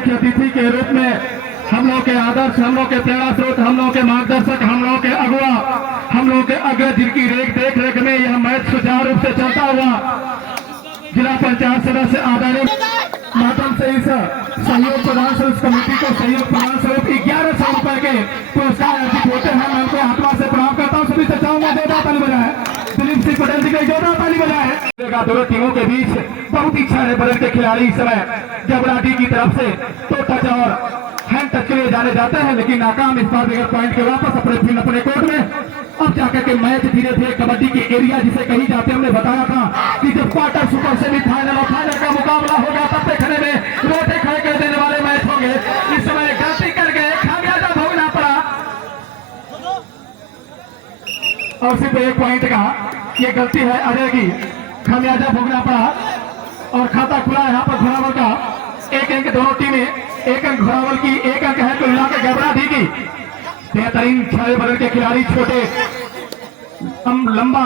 मुख्य अतिथि के रूप में हम लोग के आदर्श, हम लोग के प्रेरणा स्रोत, हम लोग के मार्गदर्शक, हम लोग के अगुआ, हम लोग के अग्रज, जिनकी देख रेख में यह मैच सुचारू रूप से चलता हुआ जिला पंचायत सदस्य आदरणीय मातम से इस सहयोग प्रदान स्वरूप कमेटी को सहयोग प्रदान स्वरूप 1100 रुपए के पुरस्कार अर्जित होते हैं। मैं उनको आत्मा से प्रणाम करता हूँ। सभी चर्चाओं में जोरदार ताली बजाएं। दिलीप सिंह पटेल जी के जोरदार ताली बजाएं। दोनों टीमों के बीच बहुत ही छाने बदल के खिलाड़ी इस समय जबराटी की तरफ से तो टच और हैंड टच के लिए जाने जाते हैं, लेकिन नाकाम इस बार बगैर पॉइंट के वापस अपने कोर्ट में। अब जाकर के मैच धीरे धीरे कबड्डी के एरिया जिसे कही जाते, हमने बताया था कि जब क्वार्टर, सुपर सेमीफाइनल और फाइनल का मुकाबला होगा तब देखने में रोटे खड़े कर देने वाले मैच होंगे। इस समय गलती कर गए, खामियाजा भोगना पड़ा और सिर्फ 1 पॉइंट का ये गलती है अजय की, खामियाजा भोगना पड़ा और खाता खुला है यहाँ पर घोरावल का। 1 अंक दोनों टीमें, 1 अंक घोरावल की, 1 अंक है तो मिला के गबराटी की। बेहतरीन छाए बदल के खिलाड़ी, छोटे लंबा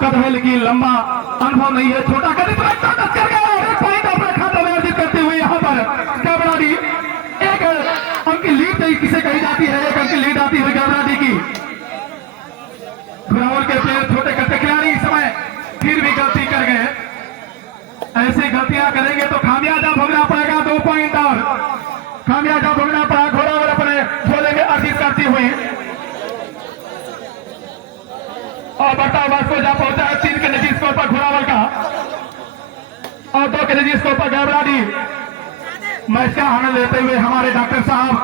कद है लेकिन लंबा अनुभव नहीं है, छोटा कद कर गया। 1 पॉइंट अपने खाते में अर्जित करते हुए यहाँ पर गबराटी 1 अंक की लीड किसे कही जाती है, 1 अंक की लीड आती है गबराटी की। घोरावल के प्लेयर, छोटे कद के खिलाड़ी इस समय फिर भी गलती कर गए। ऐसी गलतियां करेंगे तो खामियाजा भोगना पड़ेगा। 2 पॉइंट और खामियाजा भोगना पड़ा। घोरावल अपने झोले में अर्जित करती हुई और बढ़ता हुआ स्कोर जा पहुंचा है 3 के निजी स्कोर पर घोरावल का और 2 के निजी स्कोर पर गबराटी। मैच का आनंद लेते हुए हमारे डॉक्टर साहब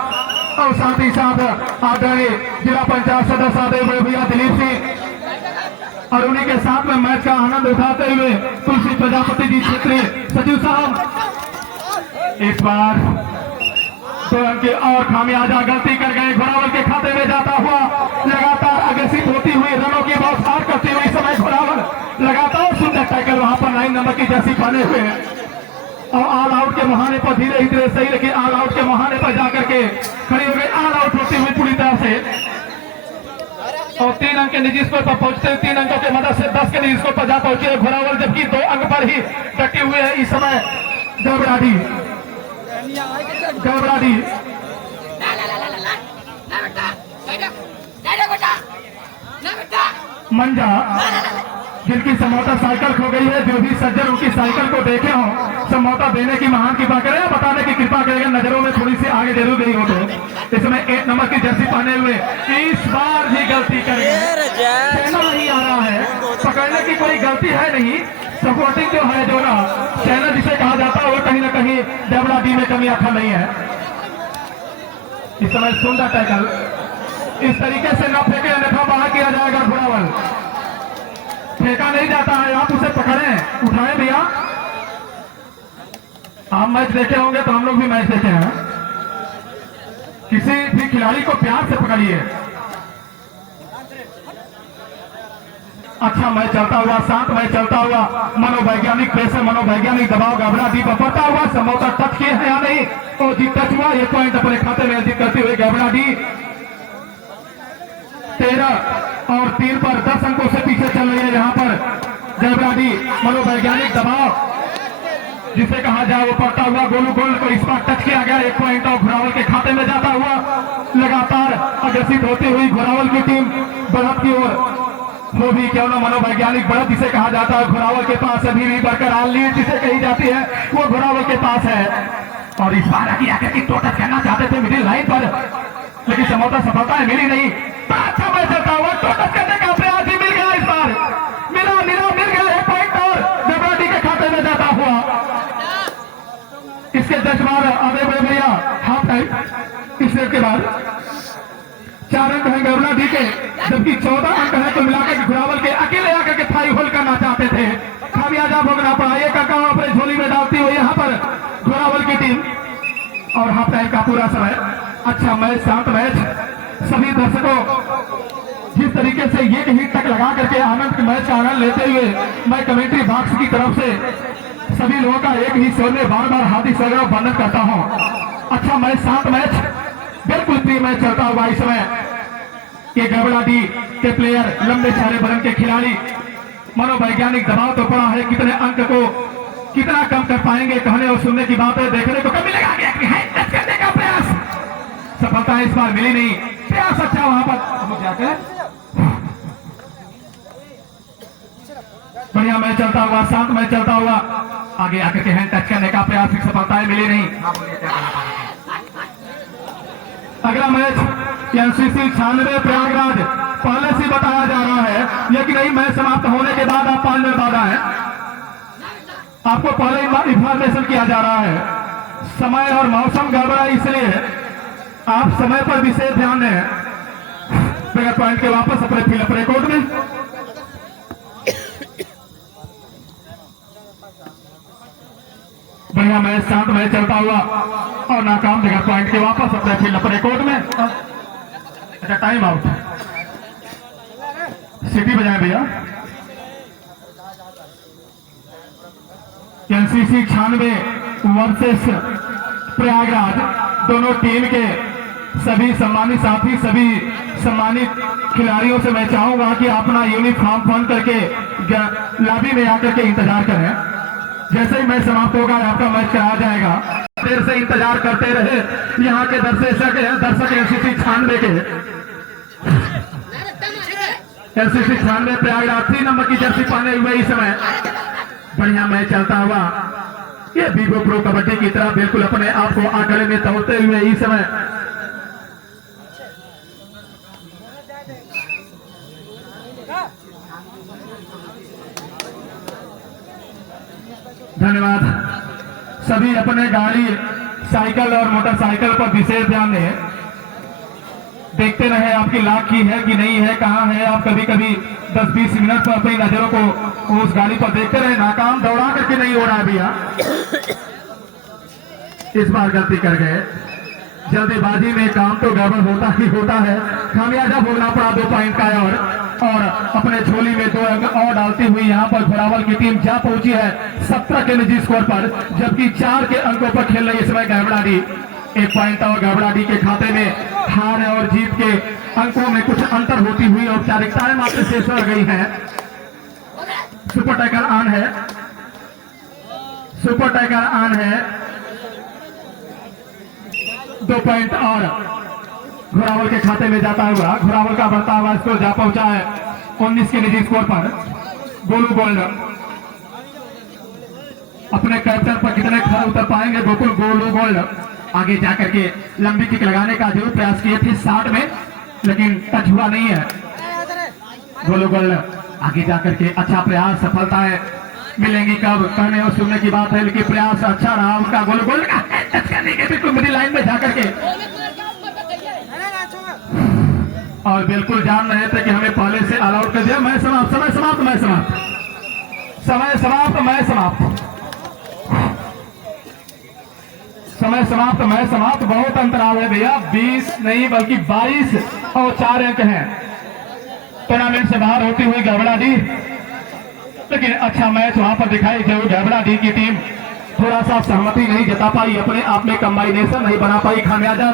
और साथ ही साथ आदरणीय जिला पंचायत सदस्य आदरणीय बड़े भैया दिलीप सिंह और उन्हीं के साथ में मैच का आनंद उठाते हुए तुलसी प्रजापति जी क्षेत्रीय सचिव साहब इस बार 2 अंक और खामियाजा गलती कर गए। घोरावल के खाते में जाता हुआ लगातार अग्रेसिव होती हुई रनों की बौछार करते हुए इस समय घोरावल लगातार सुंदर टैकल वहां पर 9 नंबर की जर्सी पहने हुए हैं और ऑल आउट के मुहाने पर धीरे धीरे सही, लेकिन ऑल आउट के मुहाने पर जाकर के खड़े हो गए। ऑल आउट होती हुई पूरी तरह से और 3 अंक के निजी स्कोर पर पहुंचते हुए 3 अंकों की मदद से 10 के निजी स्कोर पर जा पहुंचे घोरावल, जबकि 2 अंक पर ही डटे हुए है इस समय गबराटी। मंजा जिनकी समौता साइकिल खो गई है, जो भी सज्जन उनकी साइकिल को देखे हो समौता देने की महान कृपा करें, बताने की कृपा करेगा। नजरों में थोड़ी सी आगे जरूर गई हो तो इसमें 1 नंबर की जर्सी पहने हुए इस बार भी गलती करेंगे। नहीं आ रहा है, पकड़ने की कोई गलती है नहीं, सपोर्टिंग जो है, जो ना चैनल जिसे कहा जाता है, वो कहीं ना कहीं जबराटी में कमी आखा नहीं है। इस समय सुंदर टैकल इस तरीके से न फेंके, अन्यथा बाहर किया जाएगा। घोरावल फेंका नहीं जाता है, आप उसे पकड़ें, उठाएं भैया। आप मैच देखे होंगे तो हम लोग भी मैच देखे हैं। किसी भी खिलाड़ी को प्यार से पकड़िए। अच्छा मैच चलता हुआ, शांत मैच चलता हुआ, मनोवैज्ञानिक प्रेशर, मनोवैज्ञानिक दबाव गबराटी पर पड़ता हुआ, समझौता टच किए हैं या नहीं और जीत टच हुआ। 1 पॉइंट अपने खाते में अर्जित करते हुए गबराटी 13 और 3 पर 10 अंकों से पीछे चल रही है। यहाँ पर गबराटी मनोवैज्ञानिक दबाव जिसे कहा जाए वो पड़ता हुआ गोलू गोल को इस बार टच किया गया। 1 पॉइंट और घोरावल के खाते में जाता हुआ लगातार अग्रेसिव होती हुई घोरावल की टीम बढ़त की ओर, वो भी क्यों ना मनोवैज्ञानिक बढ़त जिसे कहा जाता है, घोरावल के पास अभी भी बरकरार लीड जिसे कही जाती है वो घोरावल के पास है। और इस बार आगे आकर की टोटस करना चाहते थे मिडिल लाइन पर, लेकिन समझौता सफलता मिली नहीं। अच्छा मैच चलता हुआ टोटस करने का प्रयास भी मिल गया, इस बार मिल गया 1 पॉइंट और गबराटी के खाते में जाता हुआ। इसके 10 बार आधे बड़े भैया हाफ टाइम, इस के बाद 4 अंक है गबराटी के, जबकि 14 अंक है तो मिलाकर घोरावल के अकेले आकर के 5 होल करना चाहते थे। खामियाजा भोगना पड़ा। 1 अंक अपने झोली में डालती हुई यहाँ पर घोरावल की टीम और हाफ टाइम का पूरा समय। अच्छा मैच, शांत मैच, सभी दर्शकों जिस तरीके से एक ही तक लगा करके आनंद मैच का आनंद लेते हुए मैं कमेंट्री बॉक्स की तरफ से सभी लोगों का एक ही स्वर में बार बार हार्दिक स्वागत वंदन करता हूं। अच्छा मैच, शांत मैच, बिल्कुल प्रिय मैच चलता हुआ इस समय के गबराटी के प्लेयर, लंबे छारे बदन के खिलाड़ी, मनोवैज्ञानिक दबाव तो पड़ा है, कितने अंक को कितना कम कर पाएंगे, कहने और सुनने की बात है, देखने को कभी लगा गया सफलता इस बार मिली नहीं। प्रयास अच्छा वहां पर जाकर बढ़िया मैच चलता हुआ, शांत मैच चलता हुआ, आगे आकर के हैंड टच करने का प्रयास, सफलताएं मिली नहीं। अगला मैच एनसीसी 96 प्रयागराज, पहले से बताया जा रहा है लेकिन नहीं, मैच समाप्त होने के बाद आप 5 मिनट बाद आए, आपको पहले इंफॉर्मेशन किया जा रहा है। समय और मौसम गड़बड़ा, इसलिए आप समय पर विशेष ध्यान दें। बगैर पॉइंट के वापस अपने फील्ड अपने कोर्ट में। बढ़िया मैच, शांत मैच चलता हुआ और नाकाम, बगैर पॉइंट के वापस अपने फील्ड अपने कोर्ट में। अच्छा, टाइम आउट, सीटी बजाए भैया। एनसीसी 96 वर्सेस प्रयागराज, दोनों टीम के सभी सम्मानित साथी, सभी सम्मानित खिलाड़ियों से मैं चाहूंगा कि अपना यूनिफॉर्म पहन करके लॉबी में आकर के इंतजार करें। जैसे ही मैच समाप्त होगा आपका मैच कराया जाएगा। देर से इंतजार करते रहे यहाँ के दर्शक एनसीसी 96 के, एनसीसी 96 प्रयागराज 3 नंबर की जर्सी पहने हुए इस समय बढ़िया मैच चलता हुआ, ये वीवो प्रो कबड्डी की तरह बिल्कुल अपने आप को आंकड़े में तोड़ते हुए इस समय धन्यवाद। सभी अपने गाड़ी, साइकिल और मोटरसाइकिल पर विशेष ध्यान दें। देखते रहे आपकी लाख की है कि नहीं है, कहां है। आप कभी कभी 10-20 मिनट पर अपनी नजरों को उस गाड़ी पर देखते रहे। नाकाम, दौड़ा करके नहीं हो रहा भैया, इस बार गलती कर गए। जल्दीबाजी में काम तो गड़बड़ होता ही होता है। खामियाजा भोगना पड़ा 2 पॉइंट का और अपने झोली में 2 अंक और डालती हुई यहाँ पर घोड़ावल की टीम जा पहुंची है 17 के निजी स्कोर पर, जबकि 4 के अंकों पर खेल रही है इस समय गड़बड़ाडी। 1 पॉइंट और गड़बड़ाडी के खाते में। हार और जीत के अंकों में कुछ अंतर होती हुई औपचारिकताएं मात्र शेष रह गई हैं। सुपर टाइगर ऑन है, सुपर टाइगर ऑन है। 2 पॉइंट और घोड़ावल के खाते में जाता हुआ, घोड़ावल का बढ़ता हुआ स्कोर जा पहुंचा है 19 के निजी स्कोर पर। गोलू गोल्ड अपने कैप्चर पर कितने खरा उतर पाएंगे गोलू गोल्ड। आगे जाकर के लंबी किक लगाने का जरूर प्रयास किए थे 60 में, लेकिन टच हुआ नहीं है। गोलू गोल्ड आगे जाकर के अच्छा प्रयास, सफलताएं मिलेंगी कब, कहने और सुनने की बात है, लेकिन प्रयास अच्छा रहा उनका। गोलू गोल्ड का टच करने के बिल्कुल मिडिल लाइन में जाकर के और बिल्कुल जान रहे थे कि हमें पहले से ऑल आउट कर दिया। मैं समाप्त, समय समाप्त, मैं समाप्त, समय समाप्त, मैं समाप्त, समय समाप्त, मैं समाप्त। बहुत अंतराल है भैया, 20 नहीं बल्कि 22 और 4 अंक हैं। टूर्नामेंट से बाहर होती हुई गड़बड़ाडी, लेकिन अच्छा मैच वहां पर दिखाई जरूर। गड़बड़ाडी की टीम थोड़ा सा सहमति नहीं जता पाई, अपने आप में कंबाइनेशन नहीं बना पाई। खामियाजा